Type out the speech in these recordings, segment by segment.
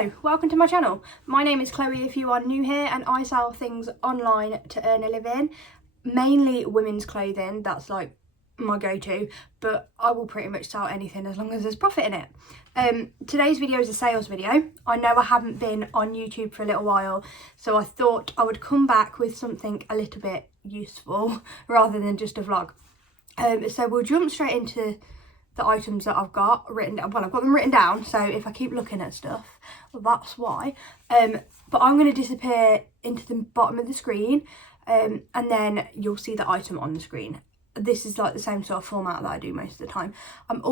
Hello, welcome to my channel. My name is Chloe if you are new here, and I sell things online to earn a living, mainly women's clothing. That's like my go-to, but I will pretty much sell anything as long as there's profit in it. Today's video is a sales video. I know I haven't been on YouTube for a little while, so I thought I would come back with something a little bit useful rather than just a vlog. So we'll jump straight into the items that I've got written down. Well, I've got them written down, so if I keep looking at stuff, well, that's why. But I'm going to disappear into the bottom of the screen, and then you'll see the item on the screen. This is like the same sort of format that I do most of the time. I've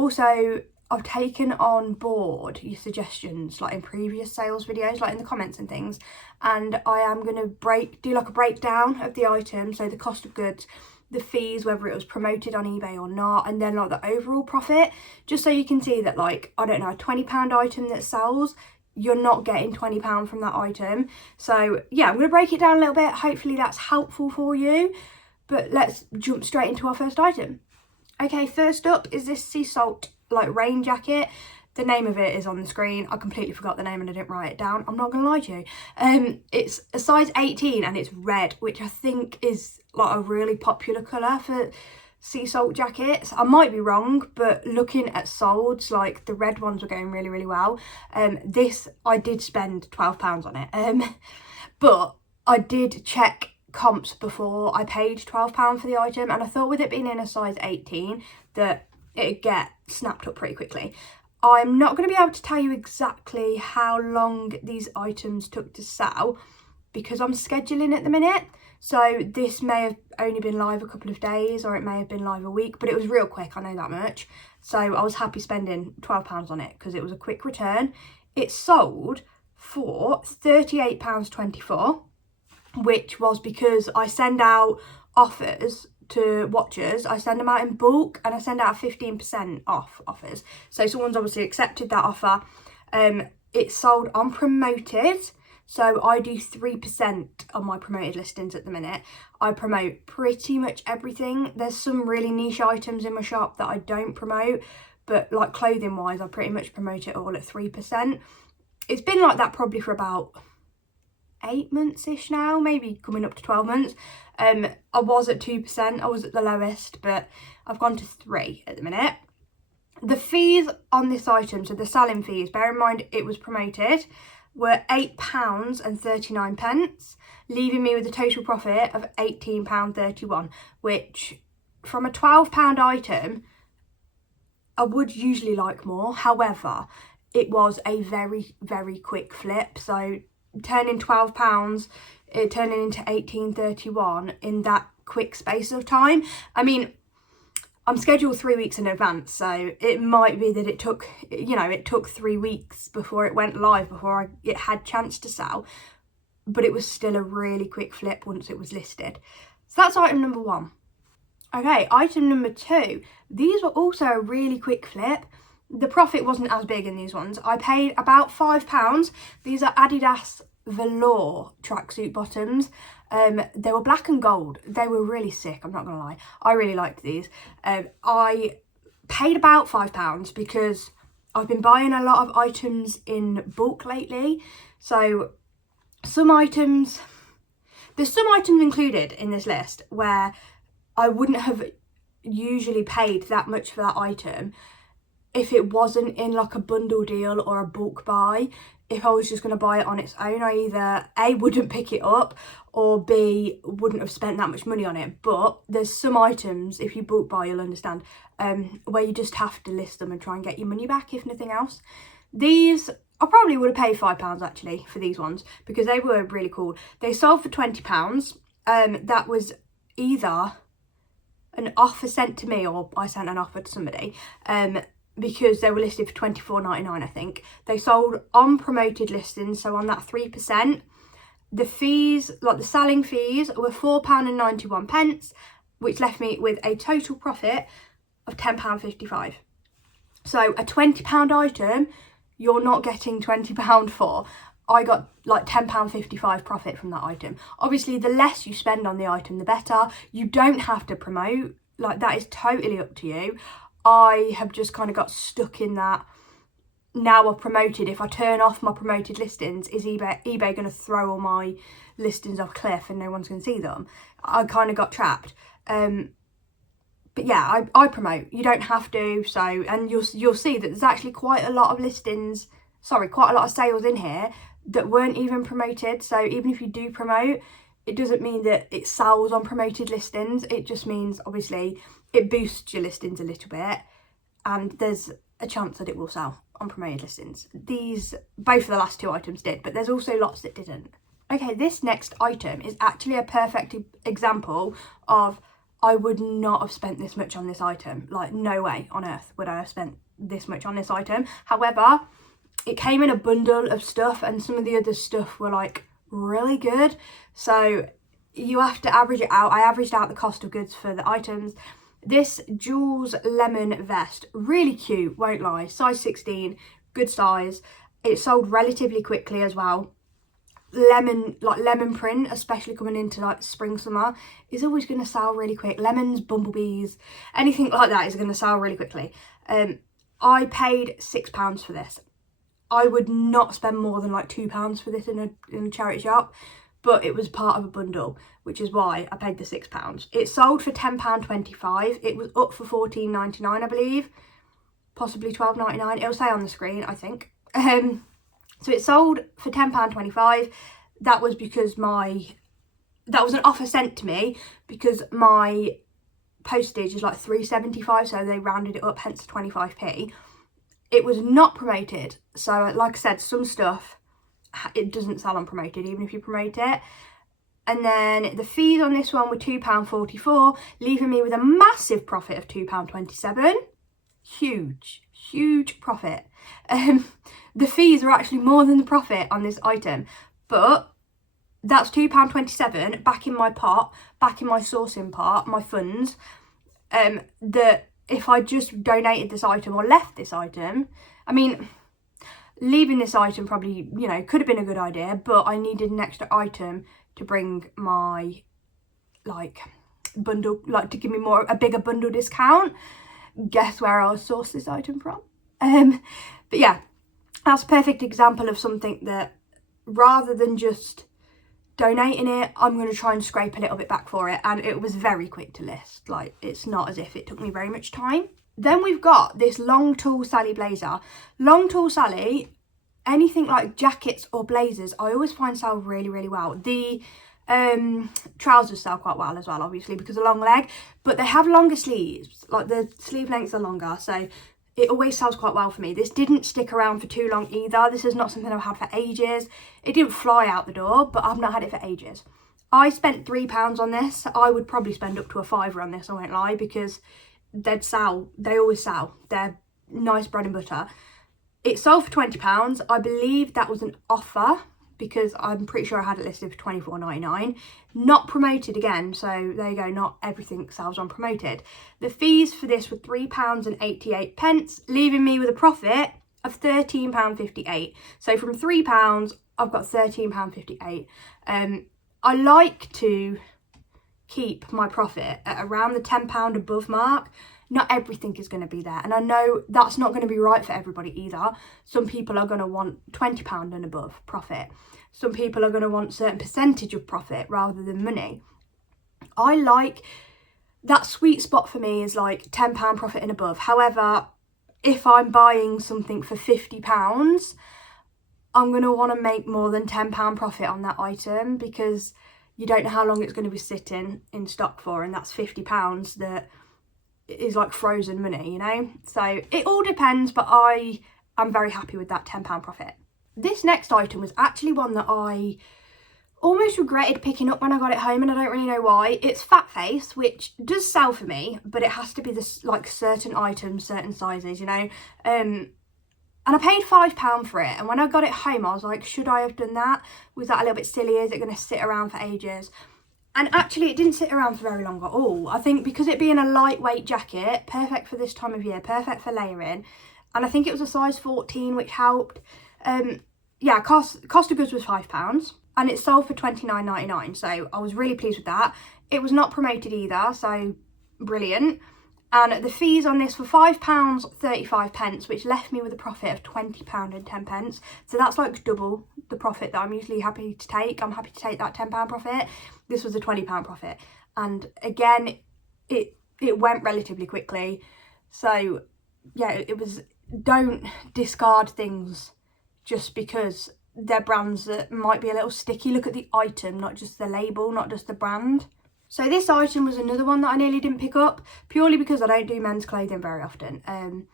taken on board your suggestions like in previous sales videos, like in the comments and things, and I am going to do like a breakdown of the item, so the cost of goods, the fees, whether it was promoted on eBay or not, and then like the overall profit, just so you can see that, like, I don't know, a £20 item that sells, you're not getting £20 from that item. So yeah, I'm going to break it down a little bit. Hopefully that's helpful for you, but let's jump straight into our first item. Okay, first up is this sea salt like rain jacket. The name of it is on the screen. I completely forgot the name and I didn't write it down. I'm not gonna lie to you. It's a size 18 and it's red, which I think is like a really popular colour for sea salt jackets. I might be wrong, but looking at solds, like the red ones were going really, really well. This, I did spend £12 on it, but I did check comps before I paid £12 for the item, and I thought with it being in a size 18 that it'd get snapped up pretty quickly. I'm not going to be able to tell you exactly how long these items took to sell because I'm scheduling at the minute. So this may have only been live a couple of days, or it may have been live a week, but it was real quick, I know that much. So I was happy spending £12 on it because it was a quick return. It sold for £38.24, which was because I send out offers to watchers. I send them out in bulk and I send out 15% off offers. So someone's obviously accepted that offer. It's sold on promoted. So I do 3% on my promoted listings at the minute. I promote pretty much everything. There's some really niche items in my shop that I don't promote, but like clothing wise, I pretty much promote it all at 3%. It's been like that probably for about 8 months-ish now, maybe coming up to 12 months. I was at 2%, I was at the lowest, but I've gone to 3 at the minute. The fees on this item, so the selling fees, bear in mind it was promoted, were £8.39, leaving me with a total profit of £18.31, which from a £12 item, I would usually like more. However, it was a very, very quick flip. So turning £12, it turning into £18.31 in that quick space of time. I mean, I'm scheduled 3 weeks in advance, so it might be that it took 3 weeks before it went live, before it had chance to sell, but it was still a really quick flip once it was listed. So that's item number 1. Okay, item number 2. These were also a really quick flip. The profit wasn't as big in these ones. I paid about £5. These are Adidas velour tracksuit bottoms. They were black and gold. They were really sick, I'm not gonna lie. I really liked these. I paid about £5 because I've been buying a lot of items in bulk lately. So there's some items included in this list where I wouldn't have usually paid that much for that item if it wasn't in like a bundle deal or a bulk buy. If I was just going to buy it on its own, I either A, wouldn't pick it up, or B, wouldn't have spent that much money on it. But there's some items, if you bulk buy, you'll understand, where you just have to list them and try and get your money back, if nothing else. These, I probably would have paid £5 actually for these ones because they were really cool. They sold for £20. That was either an offer sent to me or I sent an offer to somebody. Because they were listed for £24.99, I think. They sold on promoted listings, so on that 3%. The fees, like the selling fees, were £4.91, which left me with a total profit of £10.55. So a £20 item, you're not getting £20 for. I got like £10.55 profit from that item. Obviously, the less you spend on the item, the better. You don't have to promote. Like, that is totally up to you. I have just kind of got stuck in that now are promoted, if I turn off my promoted listings, is eBay going to throw all my listings off a cliff and no one's going to see them? I kind of got trapped. But yeah, I promote. You don't have to. So, and you'll see that there's actually quite a lot of sales in here that weren't even promoted. So even if you do promote, it doesn't mean that it sells on promoted listings. It just means, obviously, it boosts your listings a little bit, and there's a chance that it will sell on promoted listings. Both of the last two items did, but there's also lots that didn't. Okay, this next item is actually a perfect example of, I would not have spent this much on this item. Like, no way on earth would I have spent this much on this item. However, it came in a bundle of stuff, and some of the other stuff were like really good. So you have to average it out. I averaged out the cost of goods for the items. This Jules lemon vest, really cute, won't lie. Size 16, good size. It sold relatively quickly as well. Lemon print, especially coming into like spring, summer, is always going to sell really quick. Lemons, bumblebees, anything like that is going to sell really quickly. I paid £6 for this. I would not spend more than like £2 for this in a charity shop, but it was part of a bundle, which is why I paid the £6. It sold for £10.25. It was up for £14.99, I believe, possibly £12.99. It'll say on the screen, I think. So it sold for £10.25. That was because that was an offer sent to me because my postage is like £3.75, so they rounded it up, hence 25p. It was not promoted, so like I said, some stuff it doesn't sell on promoted, even if you promote it. And then the fees on this one were £2.44, leaving me with a massive profit of £2.27. Huge profit. The fees are actually more than the profit on this item, but that's £2.27 back in my pot, back in my sourcing pot, my funds, that if I just donated this item or left this item, I mean, leaving this item probably, you know, could have been a good idea, but I needed an extra item to bring my, like, bundle, like, to give me a bigger bundle discount. Guess where I'll source this item from? But yeah, that's a perfect example of something that, rather than just donating it, I'm going to try and scrape a little bit back for it. And it was very quick to list. Like, it's not as if it took me very much time. Then we've got this Long Tall Sally blazer. Long Tall Sally, anything like jackets or blazers, I always find sell really, really well. The trousers sell quite well as well, obviously, because of long leg, but they have longer sleeves. Like, the sleeve lengths are longer, so it always sells quite well for me. This didn't stick around for too long either. This is not something I've had for ages. It didn't fly out the door, but I've not had it for ages. I spent £3 on this. I would probably spend up to a £5 on this, I won't lie, because they'd sell. They always sell. They're nice bread and butter. It sold for £20. I believe that was an offer, because I'm pretty sure I had it listed for £24.99. Not promoted again, so there you go, not everything sells on promoted. The fees for this were £3.88, leaving me with a profit of £13.58. So from £3, I've got £13.58. I like to keep my profit at around the £10 above mark. Not everything is going to be there, and I know that's not going to be right for everybody either. Some people are going to want £20 and above profit. Some people are going to want a certain percentage of profit rather than money. I like that sweet spot for me is like £10 profit and above. However, if I'm buying something for £50, I'm going to want to make more than £10 profit on that item, because you don't know how long it's going to be sitting in stock for, and that's £50 that is like frozen money, you know. So it all depends, but I am very happy with that £10 profit. This next item was actually one that I almost regretted picking up when I got it home, and I don't really know why. It's Fat Face, which does sell for me, but it has to be this, like, certain items, certain sizes, you know. And I paid £5 for it, and when I got it home I was like, should I have done that? Was that a little bit silly? Is it going to sit around for ages? And actually it didn't sit around for very long at all. I think because it being a lightweight jacket, perfect for this time of year, perfect for layering, and I think it was a size 14, which helped. Yeah, cost of goods was £5, and it sold for £29.99, so I was really pleased with that. It was not promoted either, so brilliant. And the fees on this were £5.35, which left me with a profit of £20.10. So that's like double the profit that I'm usually happy to take. I'm happy to take that £10 profit. This was a £20 profit. And again, it went relatively quickly. So yeah, it was, don't discard things just because they're brands that might be a little sticky. Look at the item, not just the label, not just the brand. So this item was another one that I nearly didn't pick up, purely because I don't do men's clothing very often. I'm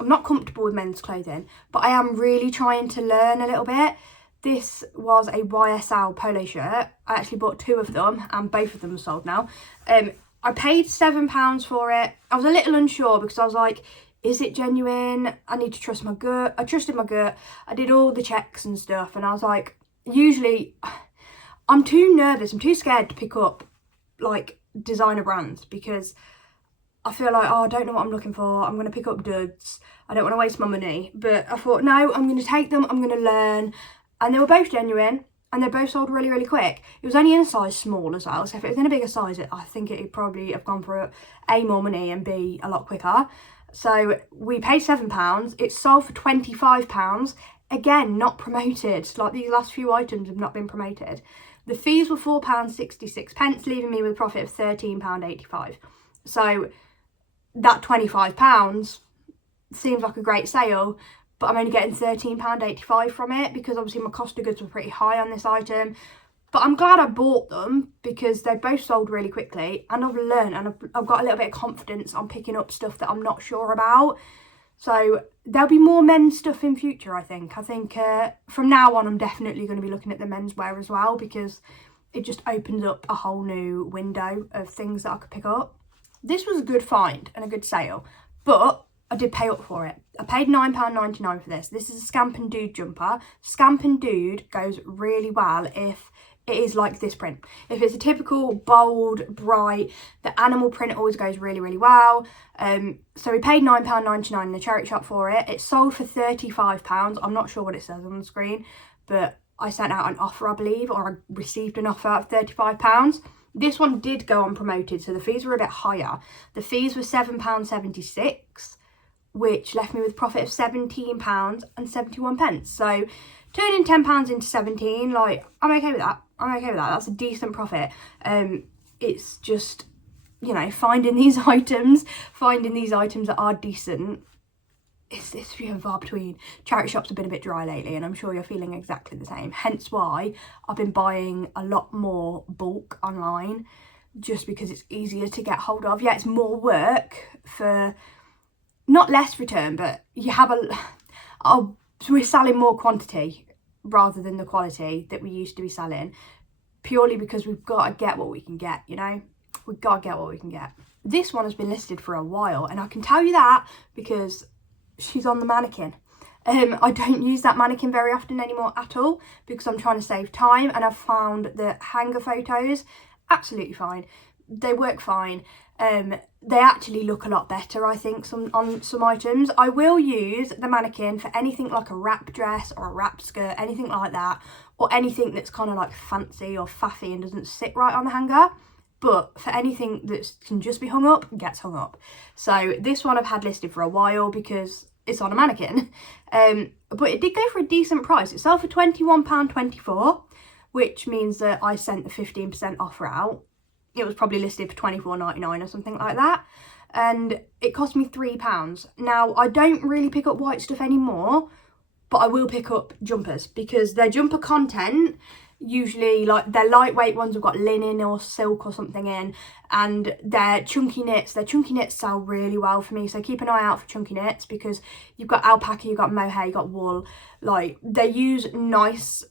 not comfortable with men's clothing, but I am really trying to learn a little bit. This was a YSL polo shirt. I actually bought 2 of them and both of them are sold now. I paid £7 for it. I was a little unsure because I was like, is it genuine? I need to trust my gut. I trusted my gut. I did all the checks and stuff, and I was like, usually I'm too nervous, I'm too scared to pick up like designer brands because I feel like, oh, I don't know what I'm looking for. I'm going to pick up duds. I don't want to waste my money. But I thought, no, I'm going to take them. I'm going to learn. And they were both genuine and they both sold really, really quick. It was only in a size small as well. So if it was in a bigger size, I think it would probably have gone for A, more money, and B, a lot quicker. So we paid £7. It sold for £25. Again, not promoted. Like these last few items have not been promoted. The fees were £4.66, leaving me with a profit of £13.85. So that £25 seems like a great sale, but I'm only getting £13.85 from it because obviously my cost of goods were pretty high on this item. But I'm glad I bought them because they both sold really quickly, and I've learned, and I've got a little bit of confidence on picking up stuff that I'm not sure about. So there'll be more men's stuff in future, I think. I think from now on, I'm definitely going to be looking at the menswear as well because it just opens up a whole new window of things that I could pick up. This was a good find and a good sale, but I did pay up for it. I paid £9.99 for this. This is a Scamp and Dude jumper. Scamp and Dude goes really well if it is like this print. If it's a typical bold, bright, the animal print always goes really, really well. So we paid £9.99 in the charity shop for it. It sold for £35. I'm not sure what it says on the screen, but I sent out an offer, I believe, or I received an offer of £35. This one did go unpromoted, so the fees were a bit higher. The fees were £7.76, which left me with a profit of £17.71. So turning £10 into 17, like, I'm okay with that. I'm okay with that. That's a decent profit. It's just, you know, finding these items that are decent, it's few and far between. Charity shops have been a bit dry lately, and I'm sure you're feeling exactly the same. Hence why I've been buying a lot more bulk online, just because it's easier to get hold of. Yeah, it's more work for not less return, but you have we're selling more quantity rather than the quality that we used to be selling, purely because we've got to get what we can get, you know? We've got to get what we can get. This one has been listed for a while, and I can tell you that because she's on the mannequin. I don't use that mannequin very often anymore at all because I'm trying to save time, and I've found that hanger photos, absolutely fine. They work fine. They actually look a lot better, I think, on some items. I will use the mannequin for anything like a wrap dress or a wrap skirt, anything like that, or anything that's kind of like fancy or faffy and doesn't sit right on the hanger. But for anything that can just be hung up, gets hung up. So this one I've had listed for a while because it's on a mannequin. But it did go for a decent price. It sold for £21.24, which means that I sent the 15% offer out. It was probably listed for £24.99 or something like that. And it cost me £3. Now, I don't really pick up white stuff anymore, but I will pick up jumpers because their jumper content, usually like their lightweight ones have got linen or silk or something in, and their chunky knits sell really well for me. So keep an eye out for chunky knits because you've got alpaca, you've got mohair, you've got wool. Like, they use nice,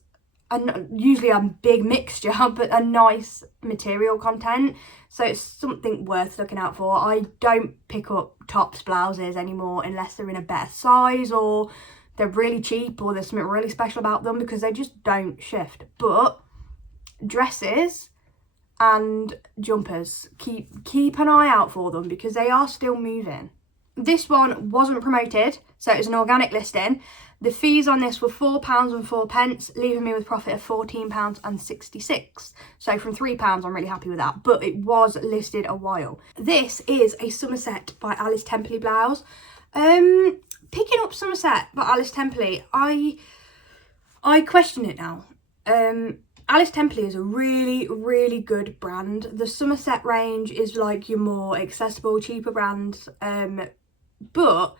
and usually a big mixture, but a nice material content, so it's something worth looking out for. I don't pick up tops, blouses anymore unless they're in a better size or they're really cheap or there's something really special about them, because they just don't shift. But dresses and jumpers, keep an eye out for them because they are still moving. This one wasn't promoted, so it was an organic listing. The fees on this were £4.04, leaving me with profit of £14.66. So from £3, I'm really happy with that, but it was listed a while. This is a Somerset by Alice Templey blouse. Picking up Somerset by Alice Templey, I question it now. Alice Templey is a really, really good brand. The Somerset range is like your more accessible, cheaper brands, but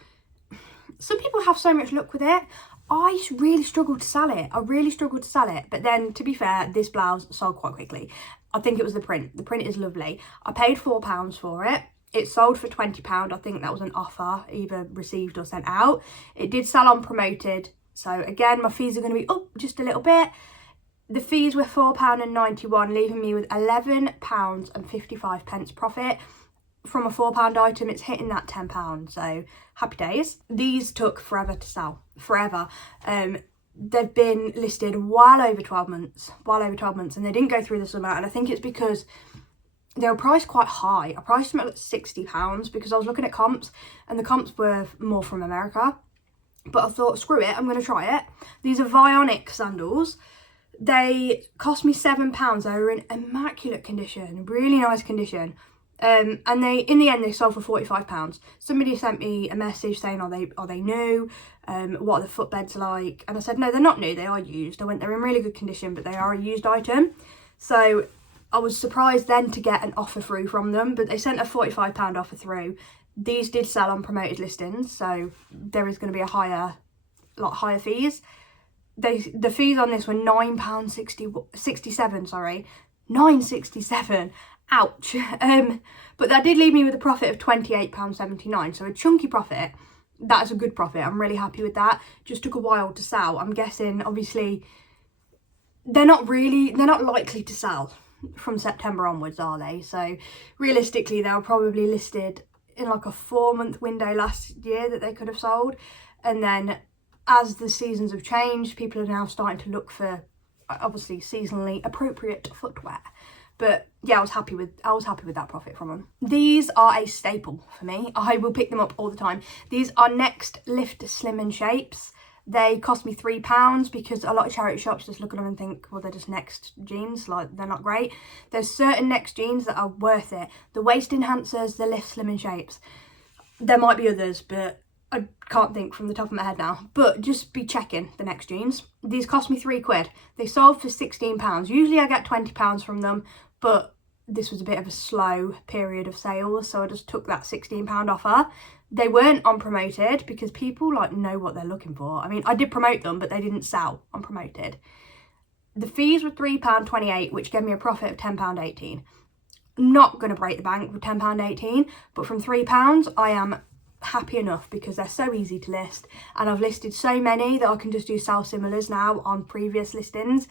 some people have so much luck with it. I really struggled to sell it. But then, to be fair, this blouse sold quite quickly. I think it was the print. The print is lovely. I paid £4 for it. It sold for £20. I think that was an offer, either received or sent out. It did sell on promoted. So again, my fees are going to be up just a little bit. The fees were £4.91, leaving me with £11.55 profit. From a £4 item, it's hitting that £10, so happy days. These took forever to sell, forever. They've been listed well over 12 months, and they didn't go through the summer, and I think it's because they were priced quite high. I priced them at like £60 because I was looking at comps, and the comps were more from America. But I thought, screw it, I'm going to try it. These are Vionic sandals. They cost me £7. They were in immaculate condition, really nice condition. And they, in the end, they sold for £45. Somebody sent me a message saying, are they new? What are the footbeds like? And I said, no, they're not new, they are used. I went, they're in really good condition, but they are a used item. So I was surprised then to get an offer through from them, but they sent a £45 offer through. These did sell on promoted listings, so there is going to be a higher fees. The fees on this were £9.67, sorry, £9.67. Ouch. But that did leave me with a profit of £28.79, so a chunky profit. That's a good profit. I'm really happy with that. Just took a while to sell. I'm guessing, obviously, they're not likely to sell from September onwards, are they? So realistically, they were probably listed in like a 4-month window last year that they could have sold, and then as the seasons have changed, people are now starting to look for obviously seasonally appropriate footwear. But yeah, I was happy with that profit from them. These are a staple for me. I will pick them up all the time. These are Next Lift Slim and Shapes. They cost me £3 because a lot of charity shops just look at them and think, well, they're just Next jeans, like they're not great. There's certain Next jeans that are worth it. The waist enhancers, the Lift Slim and Shapes. There might be others, but I can't think from the top of my head now. But just be checking the Next jeans. These cost me £3. They sold for £16. Usually I get £20 from them, but this was a bit of a slow period of sales, so I just took that £16 offer. They weren't on promoted because people like know what they're looking for. I mean, I did promote them, but they didn't sell on promoted. The fees were £3.28, which gave me a profit of £10.18. Not going to break the bank with £10.18, but from £3, I am happy enough because they're so easy to list, and I've listed so many that I can just do sell similars now on previous listings.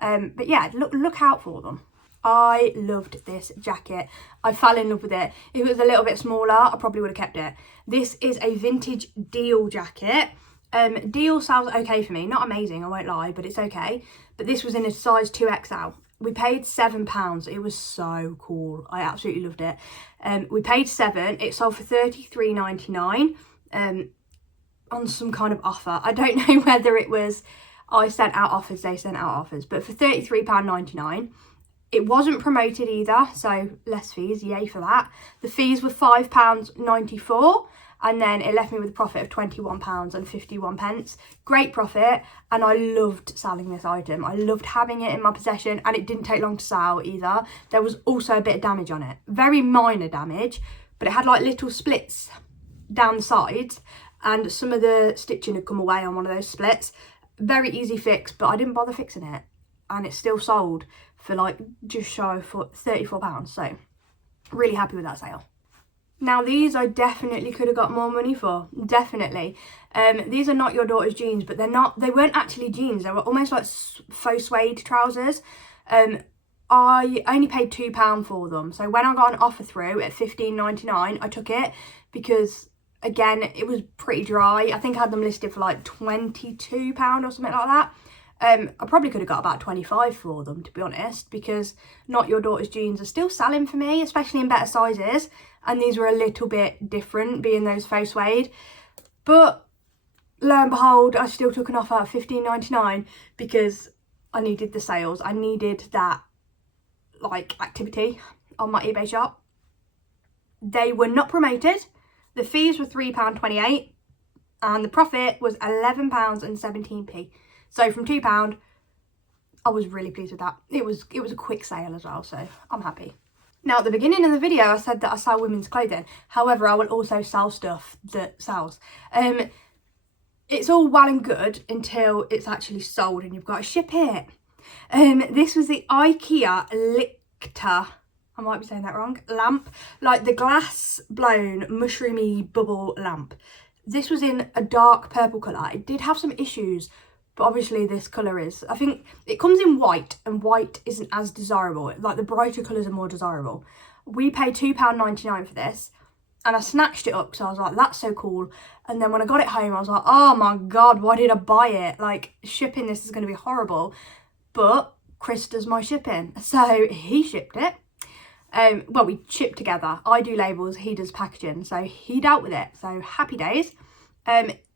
But yeah, look out for them. I loved this jacket. I fell in love with it. If it was a little bit smaller, I probably would have kept it. This is a vintage deal jacket. Deal sells okay for me. Not amazing, I won't lie, but it's okay. But this was in a size 2XL. We paid £7. It was so cool. I absolutely loved it. We paid £7. It sold for £33.99 on some kind of offer. I don't know whether it was I sent out offers, they sent out offers, but for £33.99. It wasn't promoted either, so less fees, yay for that. The fees were £5.94, and then it left me with a profit of £21.51. Great profit, and I loved selling this item. I loved having it in my possession, and it didn't take long to sell either. There was also a bit of damage on it. Very minor damage, but it had like little splits down the sides, and some of the stitching had come away on one of those splits. Very easy fix, but I didn't bother fixing it, and it still sold for like just shy of £34, so really happy with that sale. Now these I definitely could have got more money for, definitely. These are not your daughter's jeans, but they weren't actually jeans, they were almost like faux suede trousers. I only paid £2 for them, so when I got an offer through at £15.99, I took it because again it was pretty dry. I think I had them listed for like £22 or something like that. I probably could have got about 25 for them, to be honest, because Not Your Daughter's jeans are still selling for me, especially in better sizes, and these were a little bit different, being those faux suede. But lo and behold, I still took an offer at $15.99 because I needed the sales. I needed that like activity on my eBay shop. They were not promoted. The fees were £3.28 and the profit was £11.17. So from £2, I was really pleased with that. It was a quick sale as well, so I'm happy. Now, at the beginning of the video, I said that I sell women's clothing. However, I will also sell stuff that sells. It's all well and good until it's actually sold and you've got to ship it. This was the IKEA Lichter, I might be saying that wrong, lamp. Like the glass blown mushroomy bubble lamp. This was in a dark purple colour. It did have some issues, but obviously this colour is, I think it comes in white and white isn't as desirable. Like the brighter colours are more desirable. We paid £2.99 for this and I snatched it up because I was like, that's so cool. And then when I got it home, I was like, oh my God, why did I buy it? Like shipping this is going to be horrible. But Chris does my shipping. So he shipped it. Well, we shipped together. I do labels, he does packaging. So he dealt with it. So happy days.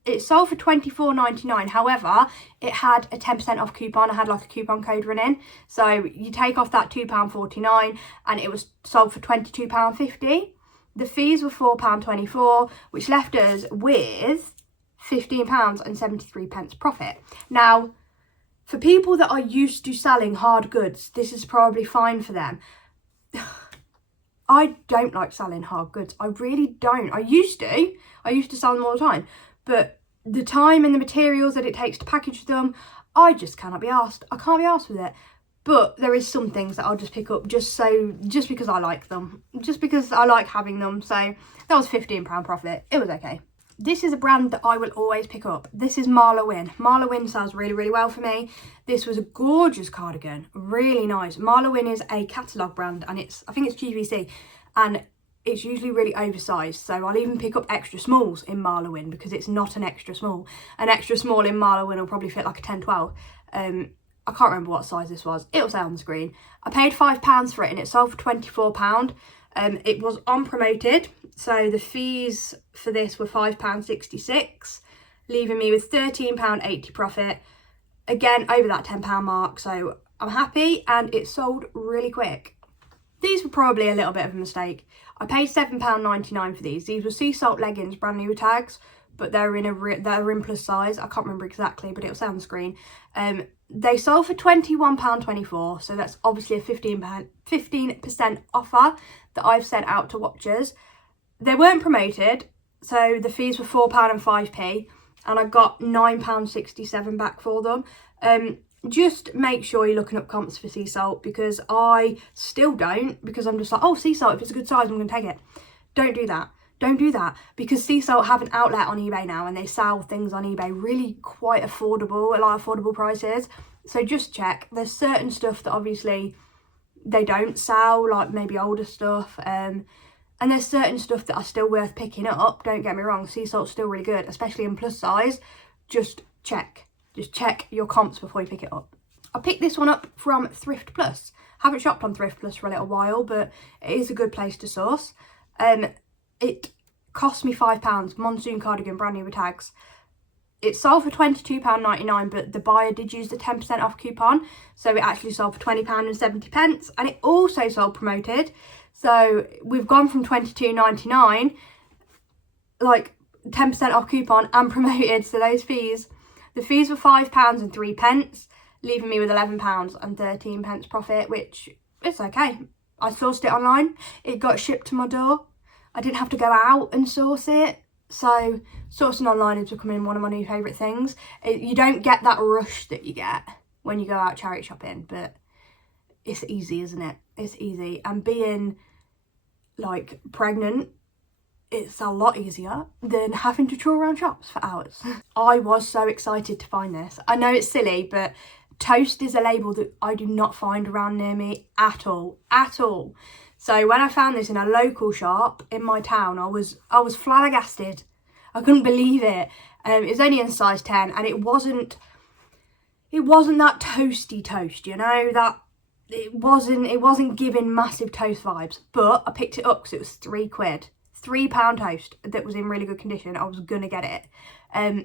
It sold for £24.99. However, it had a 10% off coupon. I had like a coupon code running. So you take off that £2.49 and it was sold for £22.50. The fees were £4.24, which left us with £15.73 profit. Now, for people that are used to selling hard goods, this is probably fine for them. I don't like selling hard goods. I really don't. I used to sell them all the time. But the time and the materials that it takes to package them, I just cannot be arsed. I can't be arsed with it. But there is some things that I'll just pick up just because I like them. Just because I like having them. So that was £15 profit. It was okay. This is a brand that I will always pick up. This is Marla Wynne. Marla Wynne sells really, really well for me. This was a gorgeous cardigan. Really nice. Marla Wynne is a catalogue brand and I think it's QVC. And it's usually really oversized. So I'll even pick up extra smalls in Marla Wynne because it's not an extra small. An extra small in Marla Wynne will probably fit like a 10-12. I can't remember what size this was. It'll say on the screen. I paid £5 for it and it sold for £24. It was unpromoted, so the fees for this were £5.66, leaving me with £13.80 profit. Again, over that £10 mark, so I'm happy and it sold really quick. These were probably a little bit of a mistake. I paid £7.99 for these. These were sea salt leggings, brand new with tags, but they're in plus size. I can't remember exactly, but it'll say on the screen. They sold for £21.24, so that's obviously a 15% offer that I've sent out to watchers. They weren't promoted, so the fees were £4 and 5p, and I got £9.67 back for them. Just make sure you're looking up comps for sea salt, because I still don't, because I'm just like, oh, sea salt, if it's a good size, I'm going to take it. Don't do that. Don't do that, because sea salt have an outlet on eBay now and they sell things on eBay really quite affordable, at like affordable prices. So just check. There's certain stuff that obviously they don't sell, like maybe older stuff. And there's certain stuff that are still worth picking up. Don't get me wrong, sea salt's still really good, especially in plus size. Just check. Just check your comps before you pick it up. I picked this one up from Thrift Plus. Haven't shopped on Thrift Plus for a little while, but it is a good place to source. It cost me £5, monsoon cardigan, brand new with tags. It sold for £22.99, but the buyer did use the 10% off coupon, so it actually sold for £20.70, and it also sold promoted. So we've gone from £22.99, like 10% off coupon and promoted, so those fees, the fees were £5 and 3p, leaving me with £11 and 13p profit, which is okay. I sourced it online, it got shipped to my door. I didn't have to go out and source it, so sourcing online is becoming one of my new favourite things. You don't get that rush that you get when you go out charity shopping, but it's easy, isn't it? It's easy. And being like pregnant, it's a lot easier than having to trawl around shops for hours. I was so excited to find this. I know it's silly, but toast is a label that I do not find around near me at all. So when I found this in a local shop in my town, I was flabbergasted. I couldn't believe it. It was only in size 10, and it wasn't that toasty toast, you know, that it wasn't giving massive toast vibes. But I picked it up because it was £3. £3 toast that was in really good condition, I was gonna get it.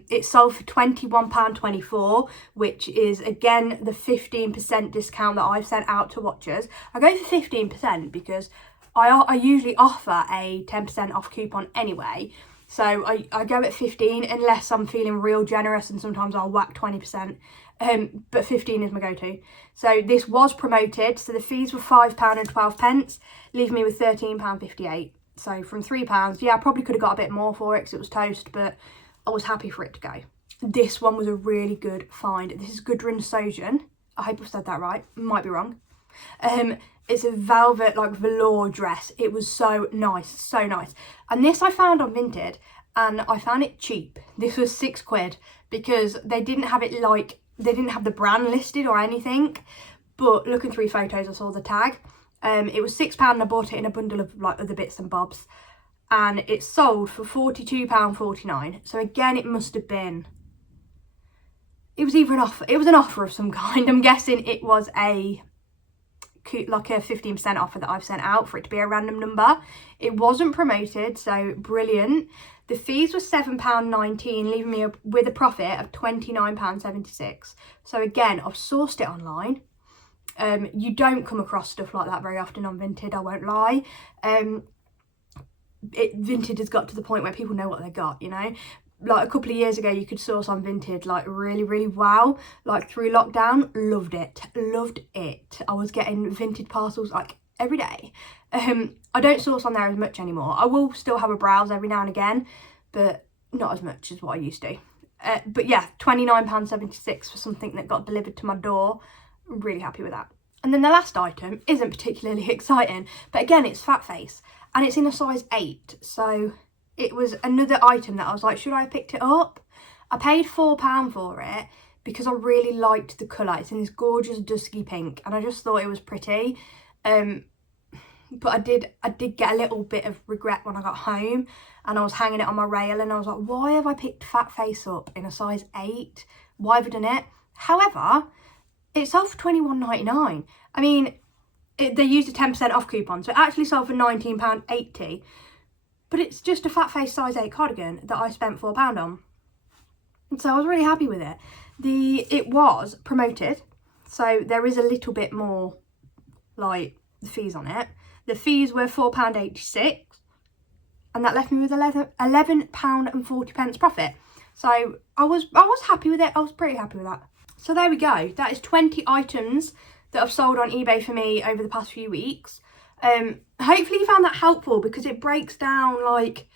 It sold for £21.24, which is again the 15% discount that I've sent out to watchers. I go for 15% because I usually offer a 10% off coupon anyway. So I go at 15 unless I'm feeling real generous, and sometimes I'll whack 20%. But 15 is my go-to. So this was promoted. So the fees were £5.12, leaving me with £13.58. So from £3, yeah, I probably could have got a bit more for it because it was toast, but I was happy for it to go. This one was a really good find. This is Gudrun Sojan. I hope I've said that right. Might be wrong. It's a velvet, like, velour dress. It was so nice, so nice. And this I found on Vinted, and I found it cheap. This was £6 because they didn't have it, like, they didn't have the brand listed or anything. But looking through photos, I saw the tag. It was £6 and I bought it in a bundle of, like, other bits and bobs. And it sold for £42.49. So again, it must have been, it was either an offer, it was an offer of some kind. I'm guessing it was like a 15% offer that I've sent out for it to be a random number. It wasn't promoted, so brilliant. The fees were £7.19, leaving me with a profit of £29.76. So again, I've sourced it online. You don't come across stuff like that very often on Vinted, I won't lie. Vinted has got to the point where people know what they got, you know. Like a couple of years ago, you could source on Vinted like really, really well. Like through lockdown, loved it. I was getting Vinted parcels like every day. I don't source on there as much anymore. I will still have a browse every now and again, but not as much as what I used to. But yeah, £29.76 for something that got delivered to my door. I'm really happy with that. And then the last item isn't particularly exciting, but again, it's fat face and it's in a size 8. So it was another item that I was like, should I have picked it up? I paid £4 for it because I really liked the colour. It's in this gorgeous dusky pink and I just thought it was pretty. But I did get a little bit of regret when I got home and I was hanging it on my rail and I was like, why have I picked fat face up in a size 8? Why have I done it? However, it sold for £21.99. I mean, they used a 10% off coupon, so it actually sold for £19.80. But it's just a fat face size 8 cardigan that I spent £4 on. And so I was really happy with it. It was promoted, so there is a little bit more, like, fees on it. The fees were £4.86, and that left me with £11.40 profit. So I was happy with it. I was pretty happy with that. So there we go. That is 20 items that I've sold on eBay for me over the past few weeks. Hopefully you found that helpful because it breaks down, like,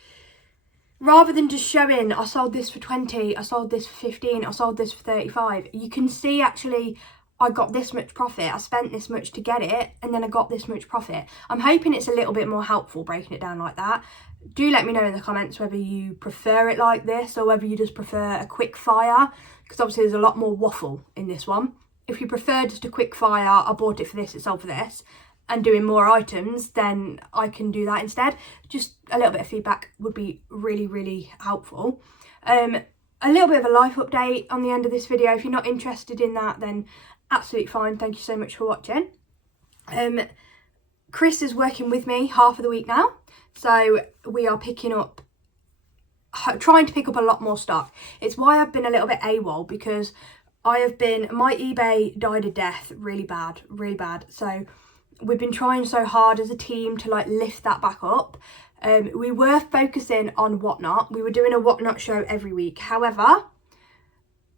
rather than just showing I sold this for 20, I sold this for 15, I sold this for 35, you can see actually I got this much profit, I spent this much to get it, and then I got this much profit. I'm hoping it's a little bit more helpful breaking it down like that. Do let me know in the comments whether you prefer it like this or whether you just prefer a quick fire, because obviously there's a lot more waffle in this one. If you prefer just a quick fire, I bought it for this, it sold for this, and doing more items, then I can do that instead. Just a little bit of feedback would be really, really helpful. A little bit of a life update on the end of this video. If you're not interested in that, then absolutely fine. Thank you so much for watching. Chris is working with me half of the week now, so we are trying to pick up a lot more stock. It's why I've been a little bit AWOL, because my eBay died a death really bad. So we've been trying so hard as a team to, like, lift that back up. We were focusing on Whatnot. We were doing a Whatnot show every week. However,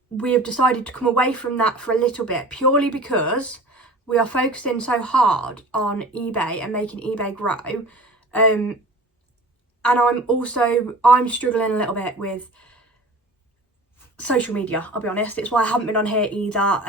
we have decided to come away from that for a little bit, purely because we are focusing so hard on eBay and making eBay grow. And I'm struggling a little bit with social media, I'll be honest. It's why I haven't been on here either.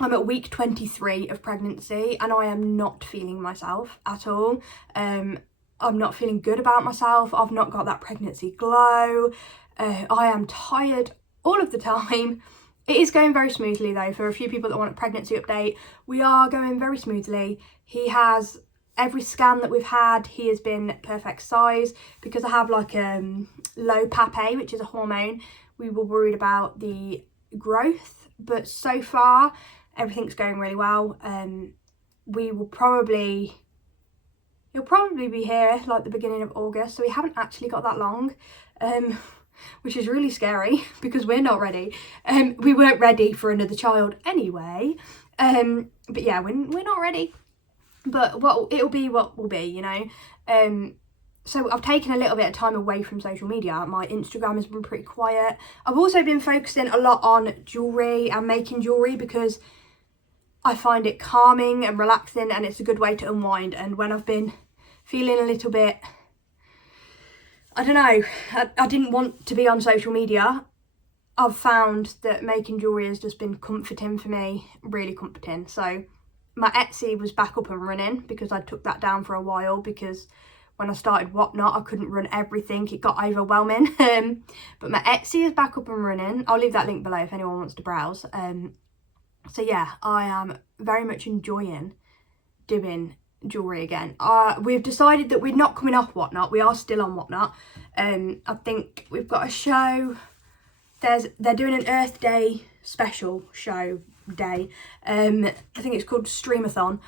I'm at week 23 of pregnancy and I am not feeling myself at all. I'm not feeling good about myself. I've not got that pregnancy glow. I am tired all of the time. It is going very smoothly though. For a few people that want a pregnancy update, we are going very smoothly. He has, every scan that we've had, he has been perfect size. Because I have like low PAPA, which is a hormone, we were worried about the growth, but so far everything's going really well. We will probably It'll probably be here like the beginning of August, so we haven't actually got that long, which is really scary because we're not ready. We weren't ready for another child anyway, but yeah, we're not ready. But it'll be what will be, you know. So I've taken a little bit of time away from social media. My Instagram has been pretty quiet. I've also been focusing a lot on jewellery and making jewellery because I find it calming and relaxing, and it's a good way to unwind. And when I've been feeling a little bit, I don't know, I didn't want to be on social media, I've found that making jewellery has just been comforting for me, really comforting. So my Etsy was back up and running because I took that down for a while because when I started Whatnot, I couldn't run everything. It got overwhelming. But my Etsy is back up and running. I'll leave that link below if anyone wants to browse. So yeah, I am very much enjoying doing jewellery again. We've decided that we're not coming off Whatnot. We are still on Whatnot. I think we've got a show. They're doing an Earth Day special show day. I think it's called Streamathon.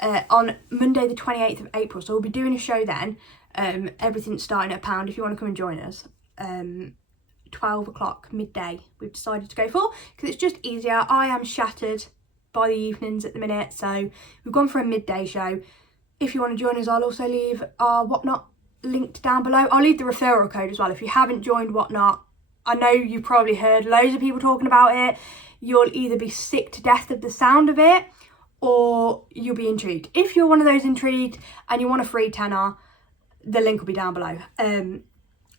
On Monday the 28th of April, so we'll be doing a show then. Everything's starting at £1 if you want to come and join us. 12 o'clock midday we've decided to go for because it's just easier. I am shattered by the evenings at the minute, so we've gone for a midday show. If you want to join us, I'll also leave our Whatnot linked down below. I'll leave the referral code as well. If you haven't joined Whatnot, I know you've probably heard loads of people talking about it. You'll either be sick to death of the sound of it or you'll be intrigued. If you're one of those intrigued and you want a free tenner, the link will be down below.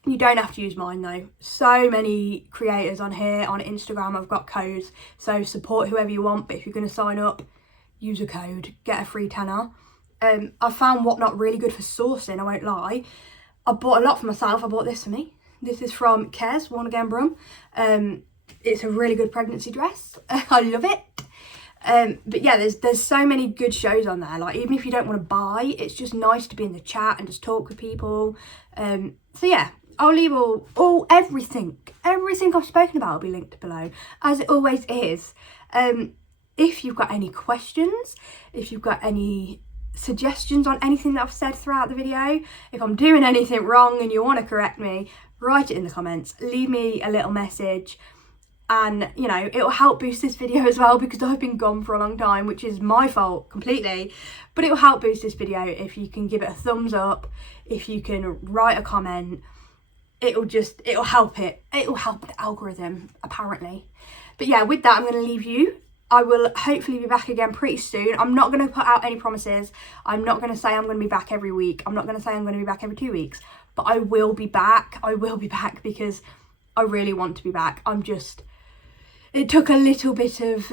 You don't have to use mine though. So many creators on here, on Instagram, I've got codes. So support whoever you want, but if you're going to sign up, use a code, get a free tenner. I found Whatnot really good for sourcing, I won't lie. I bought a lot for myself. I bought this for me. This is from Kes, Worn Again Brum. It's a really good pregnancy dress. I love it. But yeah, there's so many good shows on there. Like, even if you don't want to buy, it's just nice to be in the chat and just talk with people. So yeah, I'll leave everything I've spoken about will be linked below, as it always is. If you've got any questions, if you've got any suggestions on anything that I've said throughout the video, if I'm doing anything wrong and you want to correct me, write it in the comments, leave me a little message. And, you know, it'll help boost this video as well because I've been gone for a long time, which is my fault completely. But it'll help boost this video if you can give it a thumbs up, if you can write a comment. It'll help it. It'll help the algorithm, apparently. But yeah, with that, I'm going to leave you. I will hopefully be back again pretty soon. I'm not going to put out any promises. I'm not going to say I'm going to be back every week. I'm not going to say I'm going to be back every 2 weeks. But I will be back. I will be back because I really want to be back. It took a little bit of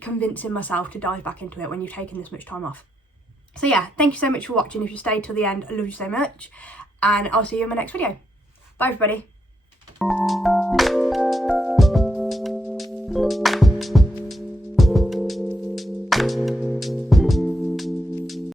convincing myself to dive back into it when you've taken this much time off. So yeah, thank you so much for watching. If you stayed till the end, I love you so much. And I'll see you in my next video. Bye everybody.